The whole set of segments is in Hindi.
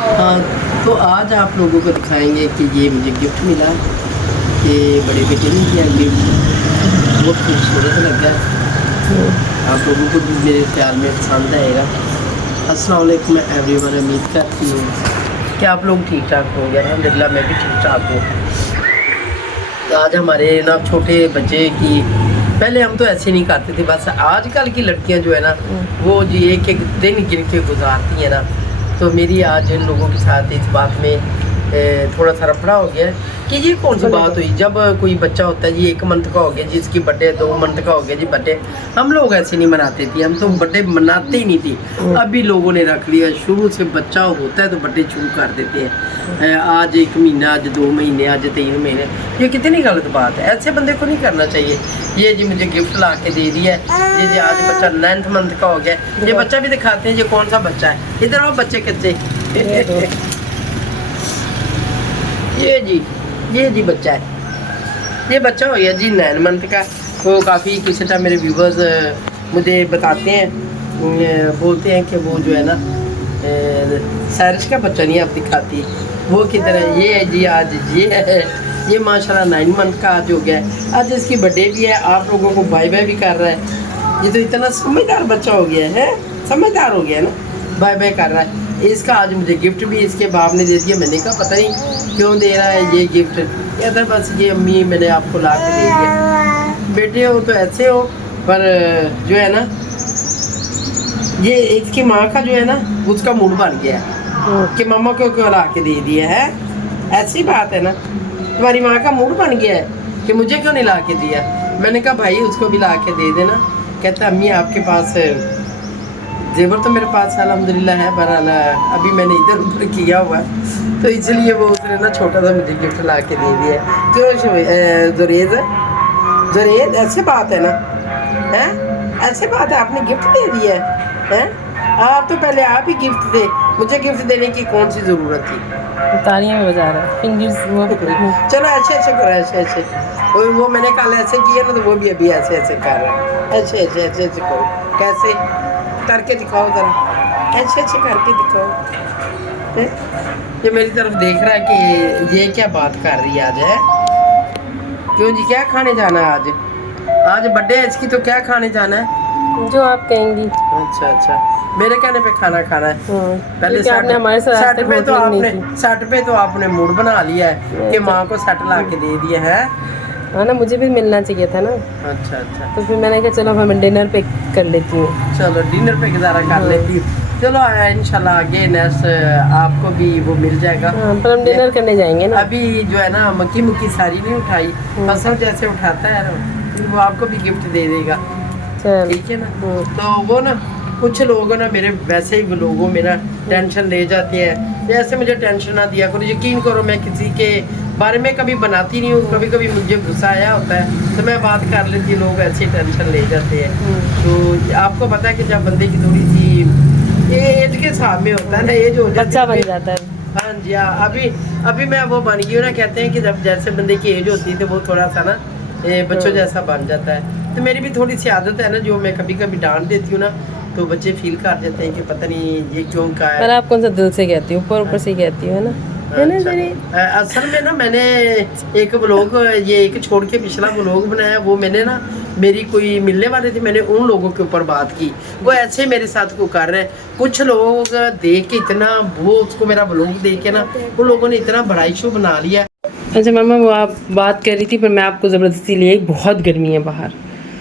हाँ, तो आज आप लोगों को दिखाएंगे कि ये मुझे गिफ्ट मिला कि बड़े बेटे ने दिया गिफ्ट, बहुत खूबसूरत लगा। आप लोगों को भी मेरे ख्याल में पसंद आएगा। अस्सलाम वालेकुम एवरीवन, उम्मीद करती हूँ कि आप लोग ठीक ठाक होंगे। अल्हम्दुलिल्लाह मैं भी ठीक ठाक हूँ। तो आज हमारे ना छोटे बच्चे की, पहले हम तो ऐसे नहीं करते थे, बस आजकल की लड़कियाँ जो है ना वो जी एक एक दिन गिन के गुजारती हैं ना। तो मेरी आज इन लोगों के साथ इस बात में थोड़ा सा रफड़ा हो गया कि ये कौन सी बात हुई। जब कोई बच्चा होता है जी 1 मंथ का हो गया जी इसकी बर्थडे, 2 मंथ का हो गया जी बर्थडे, हम लोग ऐसे नहीं मनाते थे, हम तो बर्थडे मनाते ही नहीं थे। अभी लोगों ने रख लिया, शुरू से बच्चा होता है तो बर्थडे शुरू कर देते हैं। आज 1 महीना, आज 2 महीने, आज 3 महीने, ये कितनी गलत बात है। ऐसे बंदे को नहीं करना चाहिए। ये जी मुझे गिफ्ट ला के दे दिया है, ये जी आज बच्चा 9th मंथ का हो गया। ये बच्चा भी दिखाते हैं ये कौन सा बच्चा है, इधर आओ बच्चे कच्चे। ये जी बच्चा है, ये बच्चा हो गया जी 9 मंथ का। तो काफ़ी किसी टाइम मेरे व्यूवर्स मुझे बताते हैं, बोलते हैं कि वो जो है ना सैरिश का बच्चा नहीं आप दिखाती, वो किधर है। ये है जी आज ये है, ये माशाल्लाह 9 मंथ का आज हो गया है। आज इसकी बर्थडे भी है, आप लोगों को बाय बाय भी कर रहा है। ये तो इतना समझदार बच्चा हो गया है, समझदार हो गया ना, बाय बाय कर रहा है। इसका आज मुझे गिफ्ट भी इसके बाप ने दे दिया। मैंने कहा पता नहीं क्यों दे रहा है ये गिफ्ट, कहता बस ये अम्मी मैंने आपको ला के दे दिया। बेटे हो तो ऐसे हो, पर जो है ना ये इसकी माँ का जो है ना उसका मूड बन गया है कि मामा को क्यों ला के दे दिया है। ऐसी बात है ना, तुम्हारी माँ का मूड बन गया है कि मुझे क्यों नहीं ला के दिया। मैंने कहा भाई उसको भी ला के दे देना। कहता अम्मी आपके पास जेवर तो मेरे पास अल्हम्दुलिल्लाह है, पर अभी मैंने इधर उधर किया हुआ है, तो इसलिए वो उसने ना छोटा सा मुझे गिफ्ट ला के दे दिया। तो जुरेद ऐसे बात है ना, हैं ऐसे बात है, आपने गिफ्ट दे दिया है। आप तो पहले आप ही गिफ्ट दे, मुझे गिफ्ट देने की कौन सी ज़रूरत थी। तालियां में बजा रहा है फिंगर्स वो चलो ऐसे ऐसे करो, ऐसे ऐसे। वो मैंने कल ऐसे किया ना, तो वो भी अभी ऐसे ऐसे कर रहा है। ऐसे ऐसे ऐसे ऐसे करो, कैसे करके दिखाओ ज़रा, ऐसे ऐसे करके दिखाओ। ये मेरी तरफ देख रहा है कि ये क्या बात कर रही है आज, है क्यों जी, क्या खाने जाना है आज? आज बर्थडे है इसकी, तो क्या खाने जाना है? जो आप कहेंगी। अच्छा अच्छा, मेरे कहने पे खाना खाना है। पहले आपने हमारे साथ सेट पे तो आपने मूड बना लिया है कि माँ को सेट ला के दे दिया है। हाँ ना, मुझे भी मिलना चाहिए था ना। अच्छा अच्छा, तो फिर मैंने कहा चलो हम डिनर पे कर लेती हूँ। चलो डिनर पे गुजारा कर लेती हूँ। चलो इंशाल्लाह आगे नेक्स्ट आपको भी वो मिल जाएगा। पर हम डिनर करने जाएंगे ना। अभी जो है ना मक्की सारी नहीं उठाई, फसल जैसे उठाता है ना वो आपको भी गिफ्ट दे देगा, ठीक है ना। तो वो ना कुछ लोग ना मेरे वैसे ही लोगों में ना टेंशन ले जाते हैं, जैसे मुझे टेंशन ना दिया करो। यकीन करो मैं किसी के बारे में कभी बनाती नहीं हूँ, कभी कभी मुझे गुस्सा आया होता है तो मैं बात कर लेती हूँ, लोग ऐसे टेंशन ले जाते हैं। तो आपको पता है कि जब बंदे की थोड़ी सी एज के हिसाब में होता है ना, एज हो बच्चा बन जाता है। हाँ जी हाँ, अभी मैं वो बन गई हूँ ना, कहते हैं कि जब जैसे बंदे की एज होती है तो वो थोड़ा सा ना बच्चों जैसा बन जाता है। तो मेरी भी थोड़ी सी आदत है ना, जो मैं कभी कभी डांट देती हूँ ना तो बच्चे फील कर देते हैं कि पता नहीं ये क्यों कहा है। पर आप कौन सा दिल से कहती हूँ, ऊपर ऊपर से कहती हूँ, है ना। अच्छा। असल में ना मैंने एक ब्लॉग, ये एक छोड़ के पिछला ब्लॉग बनाया, वो मैंने ना मेरी कोई मिलने वाले थे, मैंने उन लोगों के ऊपर बात की, वो ऐसे मेरे साथ को कर रहे हैं। कुछ लोग देख के इतना, वो उसको मेरा ब्लॉग देख के ना उन लोगों ने इतना बड़ा इशू बना लिया। अच्छा मामा, वो आप बात कर रही थी पर मैं आपको ज़बरदस्ती ले, बहुत गर्मी है बाहर।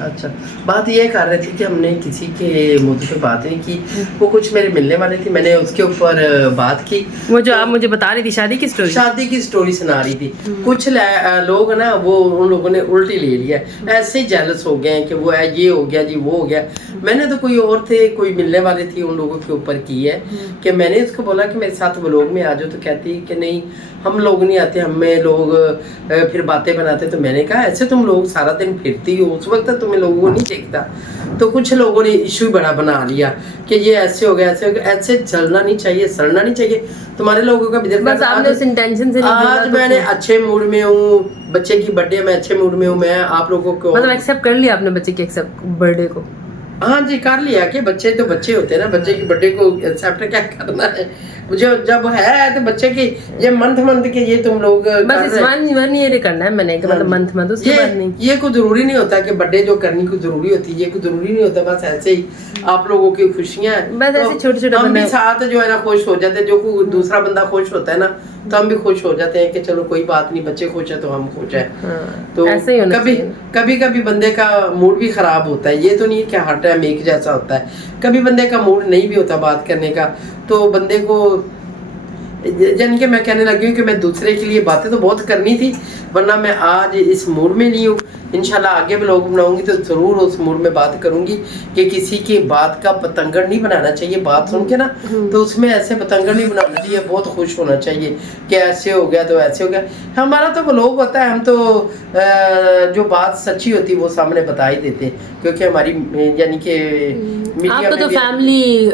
अच्छा, बात ये कर रहे थे कि हमने किसी के मुद्दे पे बात नहीं की, वो कुछ मेरे मिलने वाले थे, मैंने उसके ऊपर बात की। वो जो आप मुझे बता रही थी शादी की स्टोरी सुना रही थी। कुछ लोग ना वो उन लोगों ने उल्टी ले लिया, ऐसे जेलस हो गए हैं कि वो ये हो गया जी वो हो गया। मैंने तो कोई और थे, कोई मिलने वाले थे, उन लोगों के ऊपर की है कि मैंने उसको बोला कि मेरे साथ व्लॉग में आ जाओ, तो कहती कि नहीं हम लोग नहीं आते, हमें लोग फिर बातें बनाते। तो मैंने कहा ऐसे तुम लोग सारा दिन फिरती हो, उस वक्त तुम्हें लोगों को नहीं देखता। तो कुछ लोगों ने इशू बड़ा बना लिया कि ये ऐसे हो गया, ऐसे हो गया। ऐसे चलना नहीं चाहिए, सड़ना नहीं चाहिए। तुम्हारे लोगों का बस आपने उस इंटेंशन से आज मैंने अच्छे मूड में हूँ, बच्चे की बर्थडे में अच्छे मूड में हूँ, मैं आप लोगों को मतलब एक्सेप्ट कर लिया आपने बच्चे की बर्थडे को। हाँ जी कर लिया कि बच्चे तो बच्चे होते हैं ना, बच्चे की बर्थडे को एक्सेप्ट क्या करना है। जो जब है तो बच्चे की ये मंथ के ये तुम लोग बस इस वन ईयर करना है मैंने, मतलब मंथ उसके बाद नहीं। ये कोई जरूरी नहीं होता कि बर्थडे जो करनी कोई जरूरी होती है, ये कोई जरूरी नहीं होता, बस ऐसे ही आप लोगों की खुशियां बस ऐसे छोटे-छोटे हम भी साथ जो है ना खुश हो जाते हैं, जो कोई दूसरा बंदा खुश होता है ना तो हम भी खुश हो जाते हैं कि चलो कोई बात नहीं, बच्चे खुश है तो हम खुश है। तो ऐसे ही होना कभी बंदे का मूड भी खराब होता है, ये तो नहीं कि हर टाइम एक जैसा होता है, कभी बंदे का मूड नहीं भी होता बात करने का, तो बंदे को यानी कि मैं कहने लगी हूँ कि मैं दूसरे के लिए बातें तो बहुत करनी थी, वरना मैं आज इस मूड में नहीं हूँ। इंशाल्लाह आगे ब्लॉग बनाऊंगी तो ज़रूर उस मूड में बात करूंगी कि किसी की बात का पतंगड़ नहीं बनाना चाहिए, बात सुन के ना तो उसमें ऐसे पतंगड़ नहीं बनाना चाहिए, बहुत खुश होना चाहिए कि ऐसे हो गया तो ऐसे हो गया। हमारा तो ब्लॉग होता है, हम तो जो बात सच्ची होती है वो सामने बता ही देते हैं, क्योंकि हमारी यानी कि आपका तो फैमिली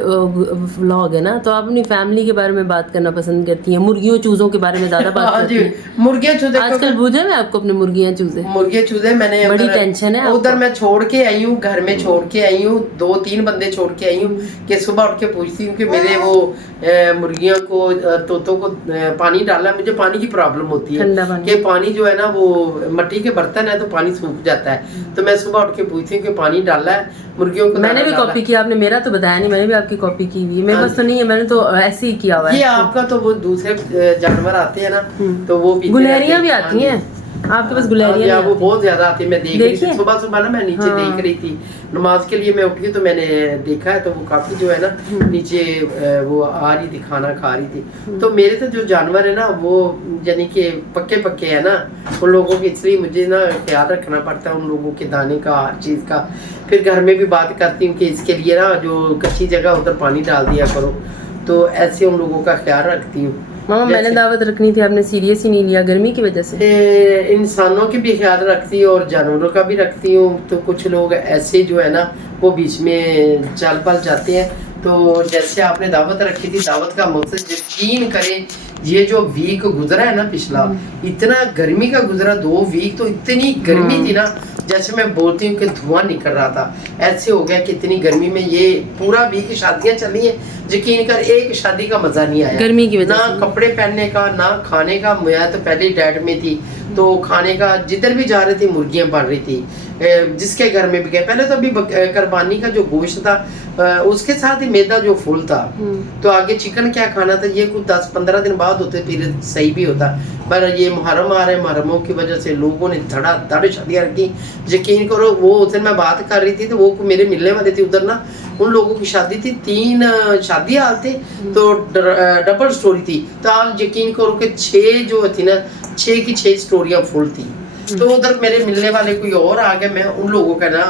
व्लॉग है ना, तो आप अपनी फैमिली के बारे में बात करना पसंद करती हैं, मुर्गियों चूजों के बारे में ज्यादा बात करती हैं। मुर्गियां चूजे आजकल बूझे मैं आपको अपने मुर्गियां चूजे मैंने बड़ी टेंशन है उधर मैं छोड़ के आई हूँ, घर में छोड़ के आई हूँ, 2-3 बंदे छोड़ के आई हूँ कि सुबह उठ के पूछती हूँ कि मेरे वो मुर्गियों को तोतों को पानी डालना है, मुझे पानी की प्रॉब्लम होती है कि पानी जो है ना वो मट्टी के बर्तन है तो पानी सूख जाता है, तो मैं सुबह उठ के पूछती हूँ कि पानी डालना है मुर्गियों को। मैंने भी कॉपी किया, आपने मेरा तो बताया नहीं, मैंने भी आपकी कॉपी की हुई है, मेरे पास तो नहीं है, मैंने तो ऐसे ही किया हुआ है। ये आपका तो वो दूसरे जानवर आते हैं ना तो वो गुलहरियां भी आती हैं आपके पास? गुलहरियां वो बहुत ज्यादा आती है, मैं देख रही थी सुबह ना, मैं नीचे देख रही थी, नमाज के लिए मैं उठी तो मैंने देखा है, तो वो काफी जो है ना नीचे वो आ रही थी, खाना खा रही थी। तो मेरे तो जो जानवर है ना वो यानी कि पक्के है ना, उन लोगों के, इसलिए मुझे ना ख्याल रखना पड़ता है उन लोगों के दाने का, हर चीज का। फिर घर में भी बात करती हूँ कि इसके लिए ना जो कच्ची जगह उधर पानी डाल दिया करो, तो ऐसे उन लोगों का ख्याल रखती हूँ। मामा मैंने दावत रखनी थी, आपने सीरियस ही नहीं लिया गर्मी की वजह से। इंसानों की भी ख्याल रखती हूँ और जानवरों का भी रखती हूँ, तो कुछ लोग ऐसे जो है ना वो बीच में चाल पाल जाते हैं। तो जैसे आपने दावत रखी थी, दावत का मकसद यकीन करें ये जो वीक गुजरा है ना पिछला, इतना गर्मी का गुजरा 2 वीक, तो इतनी गर्मी थी ना, जैसे मैं बोलती हूँ कि धुआं निकल रहा था, ऐसे हो गया कि इतनी गर्मी में ये पूरा वीक शादियां चली हैं, यकीन कर एक शादी का मजा नहीं आया गर्मी की वजह ना, कपड़े पहनने का ना खाने का। मैं तो पहले डैड में थी तो खाने का जिधर भी जा रहे थे मुर्गियां बढ़ रही थी, जिसके घर में भी गए पहले तो अभी कुर्बानी का जो गोश्त था उसके साथ ही मैदा जो फूल था, तो आगे चिकन क्या खाना था, ये कुछ 10-15 दिन बाद होते फिर सही भी होता। पर ये मुहर्रम आ रहे, मुहर्रमों की वजह से लोगों ने धड़ाधड़ शादियां रखी, यकीन करो। वो उस दिन मैं बात कर रही थी तो वो मेरे मिलने वाले थे उधर ना, उन लोगों की शादी थी, 3 शादी हाल थे, तो डबल स्टोरी थी, तो आप यकीन करो कि 6 जो थी ना 6 की 6 स्टोरियां फुल थी। तो उधर मेरे मिलने वाले कोई और आ गए, मैं उन लोगों का ना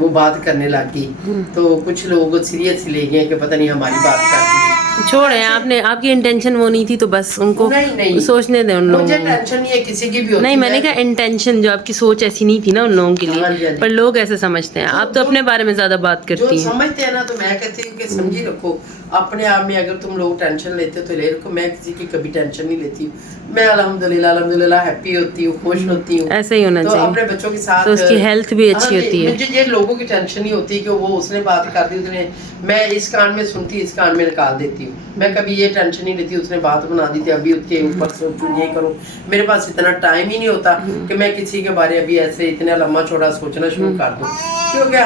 वो बात करने लगी, तो कुछ लोग सीरियस ले गए कि पता नहीं हमारी बात करती। छोड़े, आपने आपकी इंटेंशन वो नहीं थी तो बस उनको नहीं। सोचने दें उन लोगों मुझे को। टेंशन नहीं है किसी की भी होती नहीं, मैंने कहा इंटेंशन जो आपकी सोच ऐसी नहीं थी ना उन लोगों के लिए, पर लोग ऐसे समझते हैं। आप तो अपने बारे में ज्यादा बात करती हैं। समझते हैं ना, तो मैं कहती हूँ कि समझी रखो अपने आप में। अगर तुम लोग टेंशन लेते हो तो ले रखो, मैं किसी की कभी टेंशन नहीं लेती हूँ। मैं अल्हम्दुलिल्लाह हैप्पी होती हूँ, खुश होती हूँ। ऐसे ही होना चाहिए, अपने बच्चों के साथ तो उसकी हेल्थ भी अच्छी होती है। मुझे ये लोगों की टेंशन नहीं होती कि वो उसने बात कर दी, उसने, मैं इस कान में सुनती इस कान में निकाल देती हूँ। मैं कभी ये टेंशन नहीं लेती उसने बात बना दी थी, अभी उसके ऊपर सोचूं ये करूँ। मेरे पास इतना टाइम ही नहीं होता कि मैं किसी के बारे अभी ऐसे इतना लंबा चौड़ा सोचना शुरू कर दूँ, क्योंकि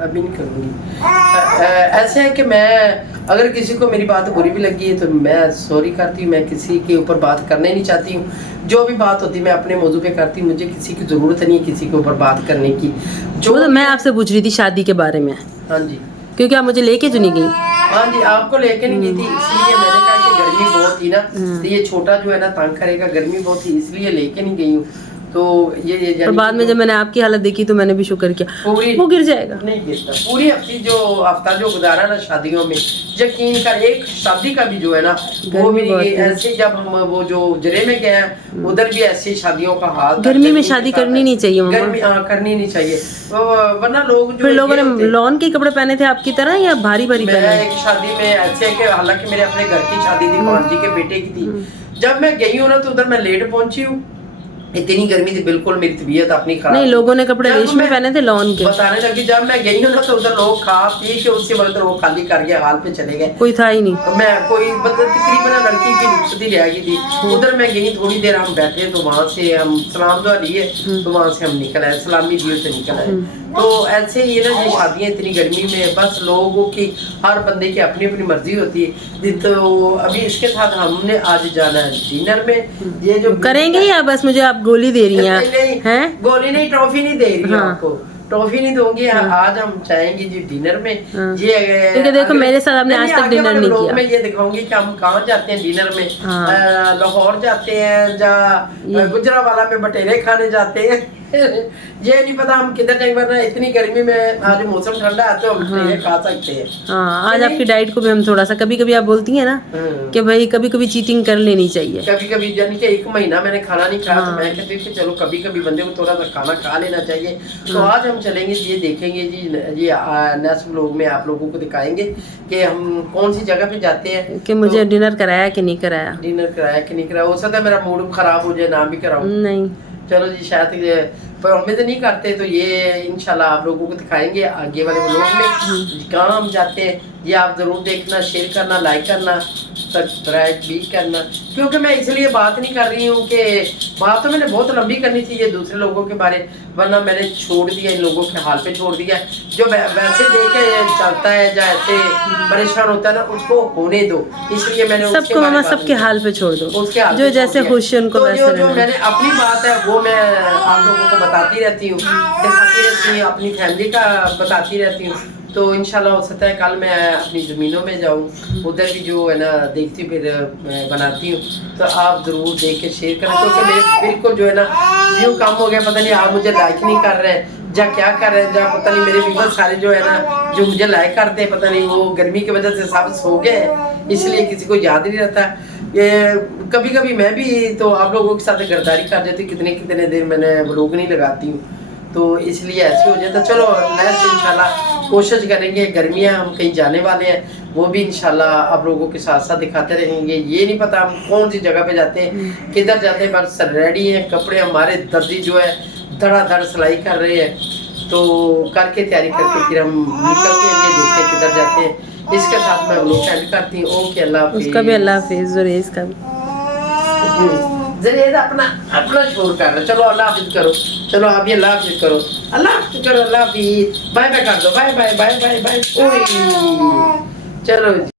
अभी नहीं करूँगी। ऐसे है कि मैं अगर किसी को मेरी बात बुरी भी लगी है तो मैं सॉरी करती हूँ, मैं किसी के ऊपर बात करना ही नहीं चाहती हूँ। जो भी बात होती है मैं अपने मौजू पे करती हूँ, मुझे किसी की जरूरत नहीं है किसी के ऊपर बात करने की। जो तो मैं आपसे पूछ रही थी शादी के बारे में। हाँ जी, क्योंकि आप मुझे लेके जो नहीं गई। हाँ जी, आपको लेके नहीं गई थी, इसलिए मैंने कहा कि गर्मी बहुत थी ना, तो ये छोटा जो है ना तंग करेगा, गर्मी बहुत थी इसलिए लेके नहीं गई हूँ। तो ये और बाद में जब मैंने आपकी हालत देखी तो मैंने भी शुक्र किया, वो गिर जाएगा। नहीं गिरता। पूरी हफ्ता जो गुजारा ना शादियों में, यकीन कर एक शादी का भी जो है ना वो भी ऐसे, जब हम वो जो जरे में गए हैं उधर भी ऐसी शादियों का हाल। गर्मी में शादी करनी नहीं चाहिए, गर्मी करनी नहीं चाहिए, वरना लोग जो लोगों ने लॉन के कपड़े पहने थे आपकी तरह या भारी भारी पहने? एक शादी में ऐसे कि हालांकि मेरे अपने घर की शादी थी, भांजी के बेटे की थी। जब मैं गई हूँ ना तो उधर मैं लेट पहुंची हूँ, इतनी गर्मी थी, बिल्कुल मेरी तबीयत अपनी खराब। नहीं, लोगों ने कपड़े जब रेशमी मैं पहने थे लॉन के। बताने लगी जब मैं गई हूँ ना तो उधर लोग खा पी के उसके वक्त वो खाली कर गया, हाल पे चले गए, कोई था ही नहीं। मैं कोई मतलब तकरीबन लड़की की रुखसती रह गई थी। उधर मैं गई, थोड़ी देर हम बैठे तो वहां से हम सलाम दुआ लिए, तो वहां से हम निकल आए, सलामी दी से निकल आए। तो ऐसे ही ना ये शादियां इतनी गर्मी में, बस लोगों की हर बंदे की अपनी अपनी मर्जी होती है। तो अभी इसके साथ हमने आज जाना है डिनर में। ये जो करेंगे या बस मुझे आप गोली दे रही हैं? हैं? गोली नहीं, ट्रॉफी नहीं दे रही हाँ। आपको, ट्रॉफी नहीं दूंगी। आज हम चाहेंगे जी डिनर में। हाँ। ये क्योंकि देखो मेरे साथ आपने आज तक डिनर नहीं किया। मैं ये दिखाऊंगी कि हम कहाँ जाते हैं डिनर में। हाँ। लाहौर जाते हैं या गुजरावाला में बटेरे खाने जाते हैं। ये नहीं पता हम किधर टाइम पर, इतनी गर्मी में आज मौसम ठंडा है तो हम बटेरे खा सकते हैं। हाँ, आज आपकी डाइट को भी हम थोड़ा सा, कभी कभी आप बोलती हैं ना कि भाई कभी कभी चीटिंग कर लेनी चाहिए। कभी कभी यानी कि 1 महीना मैंने खाना नहीं खाया, तो मैं कहती थी चलो कभी कभी बंदे को थोड़ा सा खाना खा लेना चाहिए। तो आज हम चलेंगे, ये देखेंगे जी, ये नेक्स्ट व्लॉग में आप लोगों को दिखाएंगे कि हम कौन सी जगह पे जाते हैं। कि मुझे डिनर कराया कि नहीं कराया। डिनर कराया कि नहीं कराया, हो सकता है मेरा मूड खराब हो जाए, ना भी कराऊं। नहीं, चलो जी, शायद पर उम्मीद नहीं करते, तो ये इंशाल्लाह आप लोगों को दिखाएंगे आगे वाले व्लॉग में कहाँ हम जाते हैं। ये आप जरूर देखना, शेयर करना, लाइक करना, सब्सक्राइब भी करना। क्योंकि मैं इसलिए बात नहीं कर रही हूँ कि बात तो मैंने बहुत लंबी करनी थी ये दूसरे लोगों के बारे, वरना मैंने छोड़ दिया, इन लोगों के हाल पे छोड़ दिया। जो वैसे देखे चलता है या ऐसे परेशान होता है ना, उसको होने दो, इसलिए मैंने सबको मामा सबके हाल पे छोड़ दो, उसके हाल जो पे जैसे छोड़ दिया। खुश है उनको तो वैसे जो रहना। मैंने अपनी बात है वो मैं आप लोगों को बताती रहती हूँ, दिखाती रहती हूँ, अपनी फैमिली का बताती रहती हूँ। तो इंशाल्लाह हो सकता है कल मैं अपनी ज़मीनों में जाऊँ, उधर भी जो है ना देखती फिर मैं बनाती हूँ। तो आप ज़रूर देख के शेयर करें, क्योंकि मेरे बिल्कुल जो है ना व्यू कम हो गया, पता नहीं आप मुझे लाइक नहीं कर रहे हैं या क्या कर रहे हैं, या पता नहीं मेरे व्यूअर्स सारे जो है ना जो मुझे लाइक करते हैं, पता नहीं वो गर्मी की वजह से सब सो गए हैं, इसलिए किसी को याद नहीं रहता। ये कभी कभी मैं भी तो आप लोगों के साथ गद्दारी कर देती, कितने कितने दिन मैंने व्लॉग नहीं लगाती हूँ, तो इसलिए ऐसे हो जाता। चलो नेक्स्ट इंशाल्लाह कोशिश करेंगे, गर्मियाँ हम कहीं जाने वाले हैं, वो भी इंशाल्लाह आप लोगों के साथ साथ दिखाते रहेंगे। ये नहीं पता हम कौन सी जगह पे जाते हैं, किधर जाते हैं, बस रेडी हैं कपड़े, हमारे दर्जी जो है धड़ाधड़ सिलाई कर रहे हैं, तो करके तैयारी करके फिर हम निकलते हैं, ये देखते हैं किधर जाते हैं। इसके साथ मैं व्लॉग एंड करती हूँ। ओके, अल्लाह हाफिज़। उसका भी अल्लाह हाफिज़ और इसका भी। जरिए अपना अपना शोर कर रहे, चलो अल्लाह हाफिज़ करो, चलो आप ये अल्लाह हाफिज़ करो, अल्लाह हाफिज़ करो, अल्लाह हाफिज़, बाय बाय कर दो, bye bye bye bye bye. चलो जी।